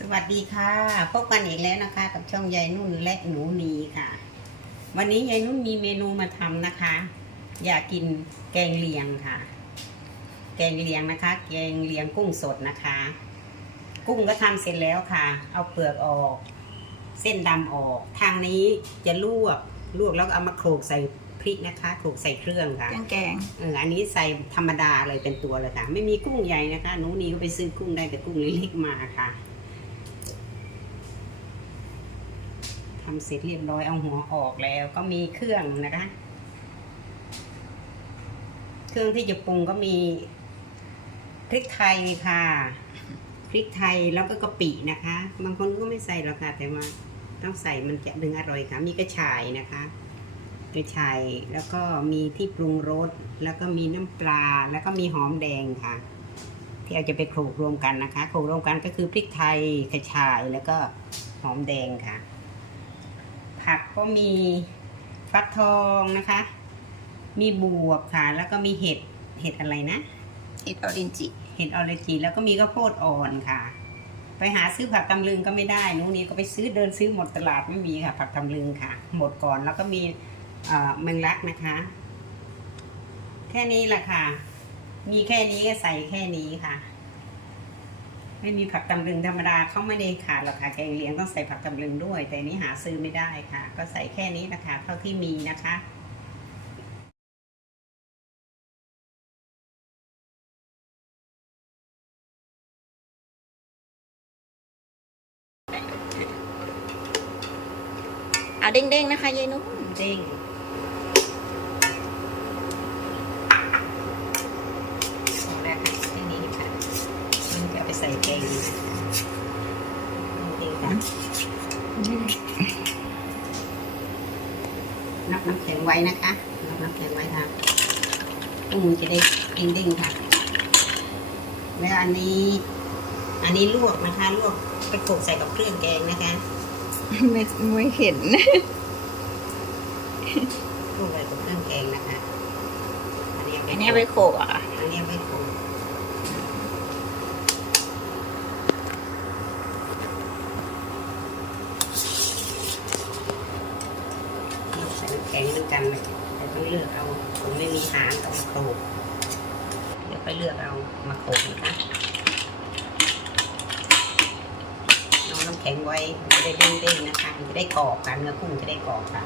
สวัสดีค่ะ พบกันอีกแล้วนะคะ กับช่องยายนุ่นและหนูนีค่ะ วันนี้ยายนุ่นมีเมนูมาทำนะคะ อยากกินแกงเลียงค่ะ แกงเลียงนะคะ แกงเลียงกุ้งสดนะคะ กุ้งก็ทำเสร็จแล้วค่ะ เอาเปลือกออก เส้นดำออก ทางนี้จะลวกลวกแล้วก็เอามาโขลกใส่พริกนะคะโขลกใส่เครื่องค่ะแกงแกงเอออันนี้ใส่ธรรมดาเลยเป็นตัวเลยค่ะ ไม่มีกุ้งใหญ่นะคะหนูนีก็ไปซื้อกุ้งได้แต่กุ้งเล็กๆมาค่ะ ทำเสร็จเรียบร้อยเอาหัวออกแล้ว ก็มีเครื่องนะคะ เครื่องที่จะปรุงก็มีพริกไทยค่ะพริกไทยแล้วก็กะปินะคะ บางคนก็ไม่ใส่หรอกค่ะ แต่ว่าต้องใส่มันจะดึงอร่อยค่ะ มีกระชายนะคะกระชายแล้วก็มีที่ปรุงรสแล้วก็มีน้ำปลาแล้วก็มีหอมแดงค่ะ ที่เอาจะไปโขลกรวมกันนะคะโขลกรวมกันก็คือพริกไทยกระชายแล้วก็หอมแดงค่ะ ผักก็มีฟักทองนะคะ มีบวบค่ะ แล้วก็มีเห็ดเห็ดอะไรนะ เห็ดออรินจิ เห็ดออเรจิแล้วก็มีข้าวโพดอ่อนค่ะ ไปหาซื้อผักตำลึงก็ไม่ได้นู้นนี้ก็ไปซื้อเดินซื้อหมดตลาดไม่มีค่ะ ผักตำลึงค่ะ หมดก่อนแล้วก็มีเอ่อแมงลักนะคะ แค่นี้แหละค่ะ มีแค่นี้ก็ใส่แค่นี้ค่ะ ไม่มีผักตำลึงธรรมดาเขาไม่ได้ขาดหรอกค่ะแกงเลียงต้องใส่ผักตำลึงด้วย แต่อันนี้หาซื้อไม่ได้ค่ะ ก็ใส่แค่นี้นะคะเท่าที่มีนะคะเอาเด้งๆนะคะยายนุ่นเด้งพอแล้วค่ะแค่นี้ค่ะมันจะเอาไปใส่แกงนะคะเด้งค่ะ นับน้ำแข็งไว้นะคะนับน้ำแข็งไว้ค่ะกุ้งจะได้เด้งๆค่ะ แล้วอันนี้ อันนี้ลวกนะคะ ลวกไปโขลกใส่กับเครื่องแกงนะคะ ไม่ไม่เห็นลวกใส่กับเครื่องแกงนะคะ อันนี้อันนี้ไปโขกอะ อันนี้ไม่โขลก ใส่น้ำแข็งด้วยกันเลยแต่ต้องเลือกเอาผมไม่มีหางต้องโขลกเดี๋ยวไปเลือกเอามาโขลกนะคะเอาน้ำแข็งไว้จะได้เด้งๆนะคะจะได้กรอบกันเนื้อกุ้งจะได้กรอบค่ะ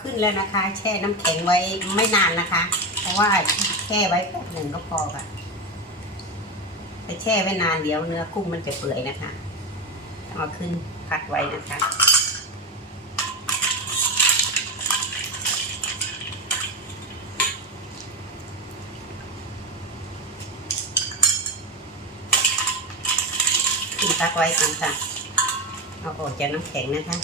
ขึ้นแล้วนะคะ แช่น้ำแข็งไว้ไม่นานนะคะ เพราะว่าแช่ไว้แป๊บหนึ่งก็พอค่ะไปแช่ไว้นานเดี๋ยวเนื้อกุ้งมันจะเปื่อยนะคะเอาขึ้นพักไว้นะคะ ตักไว้ก่อนค่ะ เอาออกจากน้ำแข็งนะคะ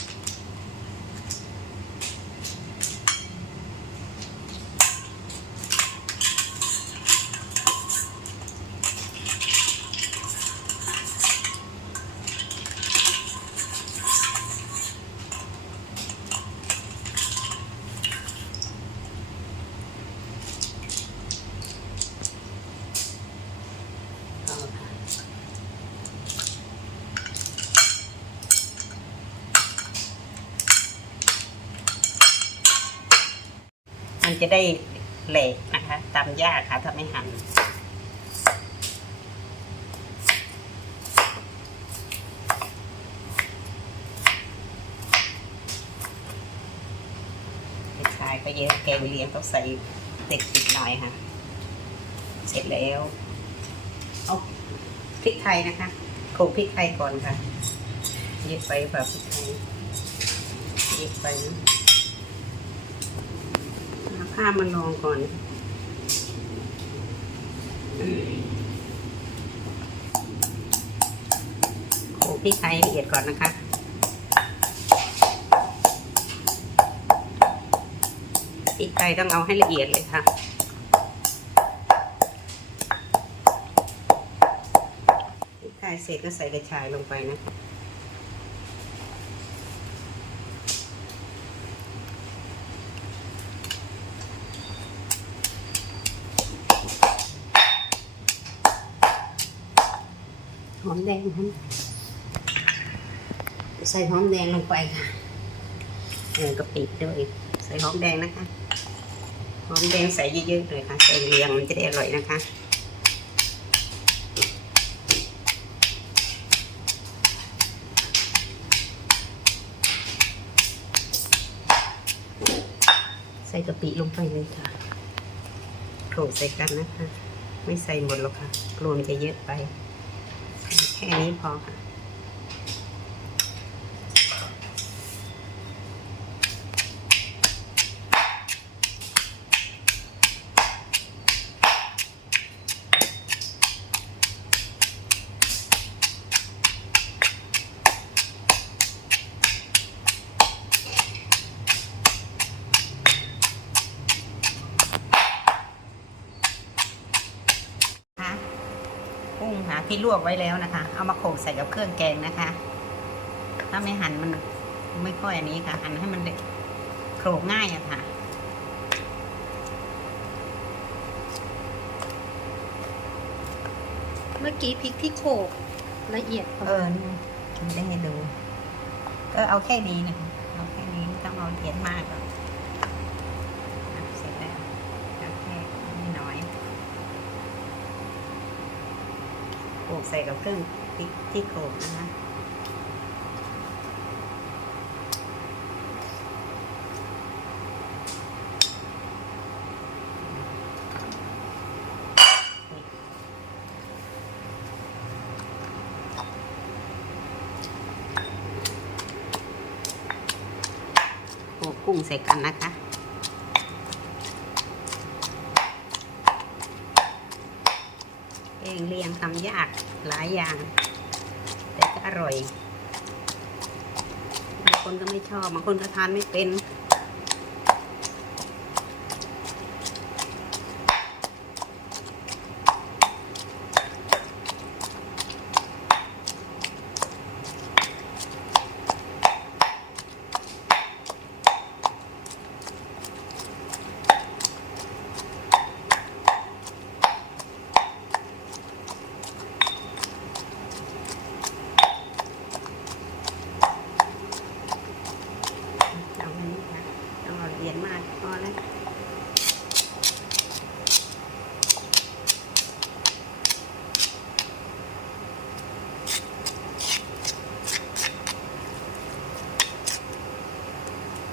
ได้เหลกนะคะตามยากค่ะถ้าไม่หั่นชายก็เยอะแกงเลียงต้องใส่เด็กติดหน่อยค่ะ เสร็จแล้วเอาพริกไทยนะคะโขลกพริกไทยก่อนค่ะเย็บไปแบบพริกไทยเย็บไปนะ เอาผ้ามาลองก่อน โขกพริกไทยละเอียดก่อนนะคะพริกไทยต้องเอาให้ละเอียดเลยค่ะพริกไทยเสร็จก็ใส่กระชายลงไปนะคะ อมแดงหอม ใส่หอมแดงลงไปค่ะเออกะปิด้วย ใส่หอมแดงนะคะ หอมแดงใส่เยอะๆเลยค่ะ ใส่เรียงมันจะได้อร่อยนะคะ ใส่กะปิลงไปเลยค่ะโขลกใส่กันนะคะ ไม่ใส่หมดหรอกค่ะกลัวมันจะเยอะไป แค่นี้พอค่ะ วกไว้แล้วนะคะ เอามาโขลกใส่กับเครื่องแกงนะคะ ถ้าไม่หั่นมันไม่ค่อยอันนี้ค่ะ หั่นให้มันเด็ดโขลกง่ายอะค่ะเมื่อกี้พริกที่โขลกละเอียดเออนี่มันได้ให้ดู ก็เอาแค่นี้นะคะเอาแค่นี้ไม่ต้องเอาละเอียดมากหรอกอะเสร็จแล้วเอาแค่นี้น้อยโขล กใส่กับเครื่องที่ที่โขกนะคะโขกกุ้งใส่กันนะคะเองเรียงทำยาก หลายอย่าง แต่ก็อร่อยบางคนก็ไม่ชอบบางคนก็ทานไม่เป็น เอาอันนี้ค่ะต้องเอาละเอียดมากพอแล้ว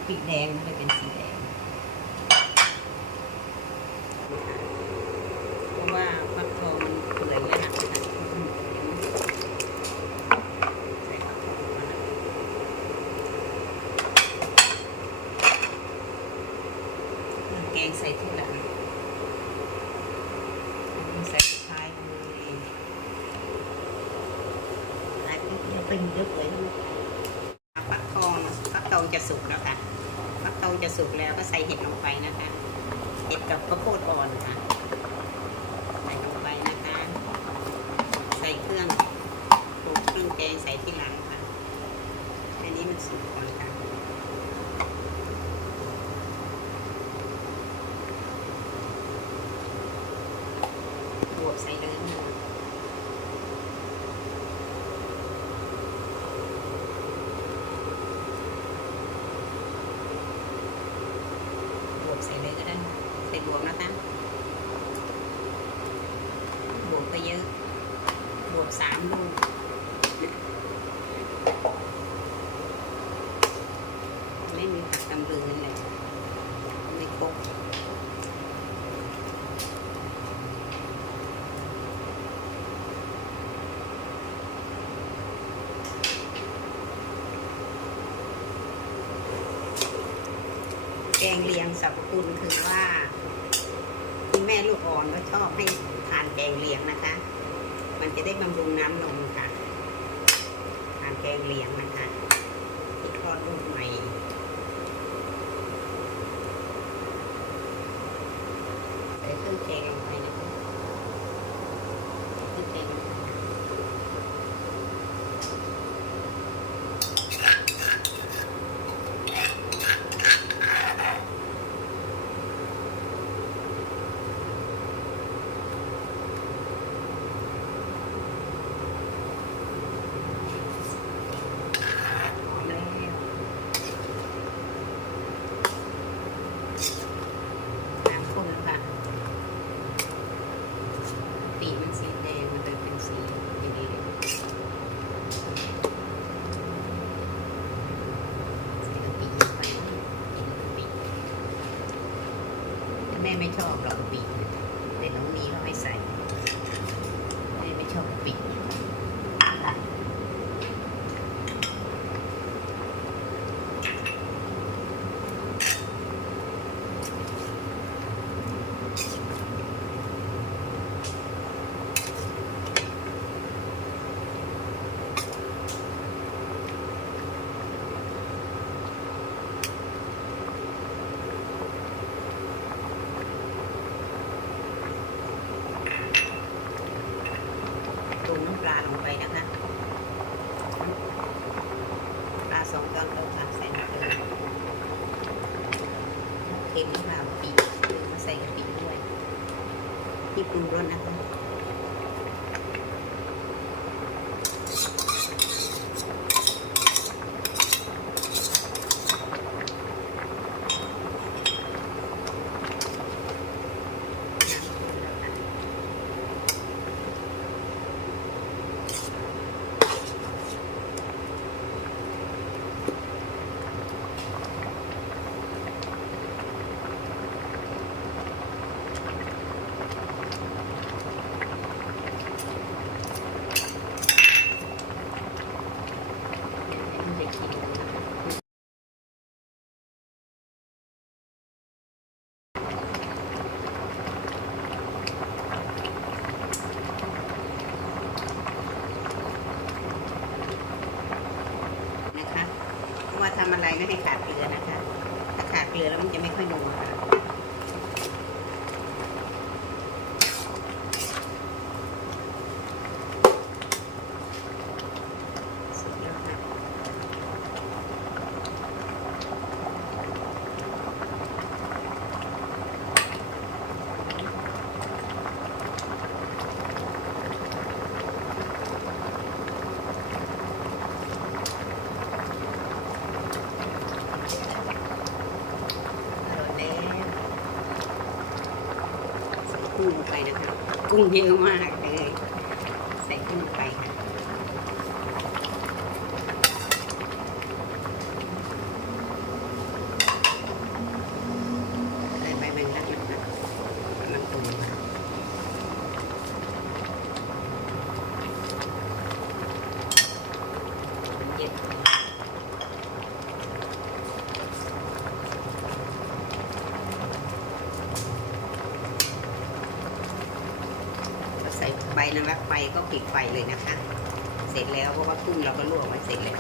ปีกแดงมันเลยเป็นสีแดง เพราะว่าฟักทองมันเปื่อยยากนะคะใส่ฟักทองมานะเครื่องแกง ใส่ทีหลังอันนี้ใส่สุดท้ายเลยอันนี้ยังเป็นเยอะเลยนะฟักทองฟักทองจะสุกแล้วค่ะฟักทองจะสุกแล้วก็ใส่เห็ดลงไปนะคะ เห็ดกับข้าวโพดอ่อนค่ะ ใส่ลงไปนะคะ ใส่เครื่องปรุงเครื่องแกงใส่ที่หลังค่ะ อันนี้มันสุกก่อนค่ะ บวกใส่เลยนะ บวกใส่เลยก็ได้ ใส่บวกนะคะบวกไปเยอะ บวกสามลูก ไม่มีผักตำลึงนั่นแหละไม่ครบแกงเลียงสรรพคุณคือว่าคุณแม่ลูกอ่อนก็ชอบให้ทานแกงเลียงนะคะ มันจะได้บำรุงน้ำนมค่ะ ทานแกงเลียงนะคะ ที่ปรุงรสนะคะ ไม่ได้กินนะคะเพราะว่าทำอะไรไม่ให้ขาดเกลือนะคะ ถ้าขาดเกลือ แล้วมันจะไม่ค่อยนัวค่ะ สุดยอดนะอร่อยแล้วใส่ กุ้งลงไปนะคะ กุ้งเยอะมากเลย ใส่กุ้งลงไปค่ะ ใส่ใบแมงลักนะคะกำลังปรุงมันเย็น ก็ใบนางรักไฟก็ปิดไฟเลยนะคะ เสร็จแล้วเพราะว่ากุ้งเราก็ลวกไว้เสร็จแล้ว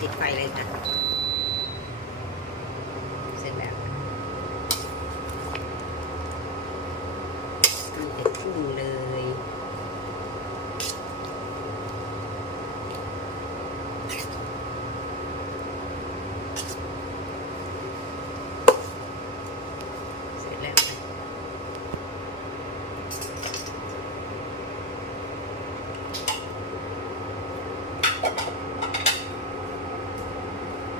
ปิดไฟเลยค่ะ เสร็จแล้วมีแต่กุ้งเลย เสร็จแล้วค่ะ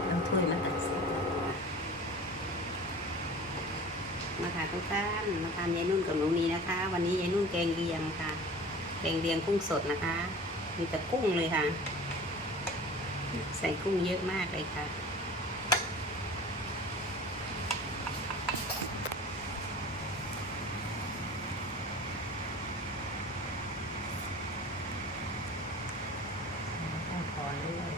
เอาถ้วยมาตักเสร็จแล้ว มาค่ะทุกท่านมาทานยายนุ่นกับหนูนีนะคะ วันนี้ยายนุ่นแกงเลียงค่ะ แกงเลียงกุ้งสดนะคะ มีแต่กุ้งเลยค่ะ ใส่กุ้งเยอะมากเลยค่ะ ต้องขอนด้วย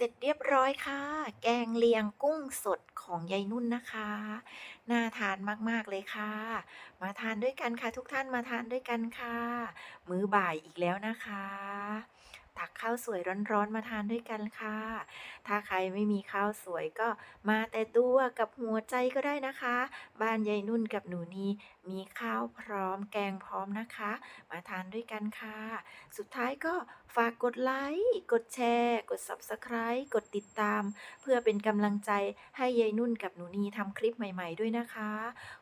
เสร็จเรียบร้อยค่ะ แกงเลียงกุ้งสดของยายนุ่นนะคะ น่าทานมากๆเลยค่ะ มาทานด้วยกันค่ะ ทุกท่านมาทานด้วยกันค่ะ มื้อบ่ายอีกแล้วนะคะ ตักข้าวสวยร้อนๆมาทานด้วยกันค่ะ ถ้าใครไม่มีข้าวสวยก็มาแต่ตัวกับหัวใจก็ได้นะคะ บ้านยายนุ่นกับหนูนีมีข้าวพร้อมแกงพร้อมนะคะ มาทานด้วยกันค่ะ สุดท้ายก็ฝากกดไลค์กดแชร์ กด Subscribe กดติดตาม เพื่อเป็นกำลังใจให้ยายนุ่นกับหนูนีทำคลิปใหม่ ๆด้วยนะคะ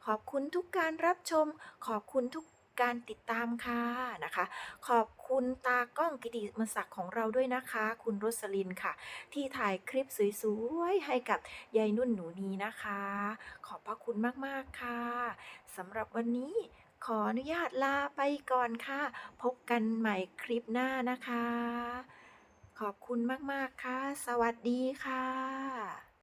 ขอบคุณทุกการรับชม ขอบคุณทุก การติดตามค่ะนะคะ ขอบคุณตากล้องกิติมศักดิ์ของเราด้วยนะคะ คุณรสลินค่ะ ที่ถ่ายคลิปสวยๆ ให้กับยายนุ่นหนูนีนะคะ ขอบพระคุณมากๆค่ะสำหรับวันนี้ขออนุญาตลาไปก่อนค่ะ พบกันใหม่คลิปหน้านะคะ ขอบคุณมาก ๆ ค่ะ สวัสดีค่ะ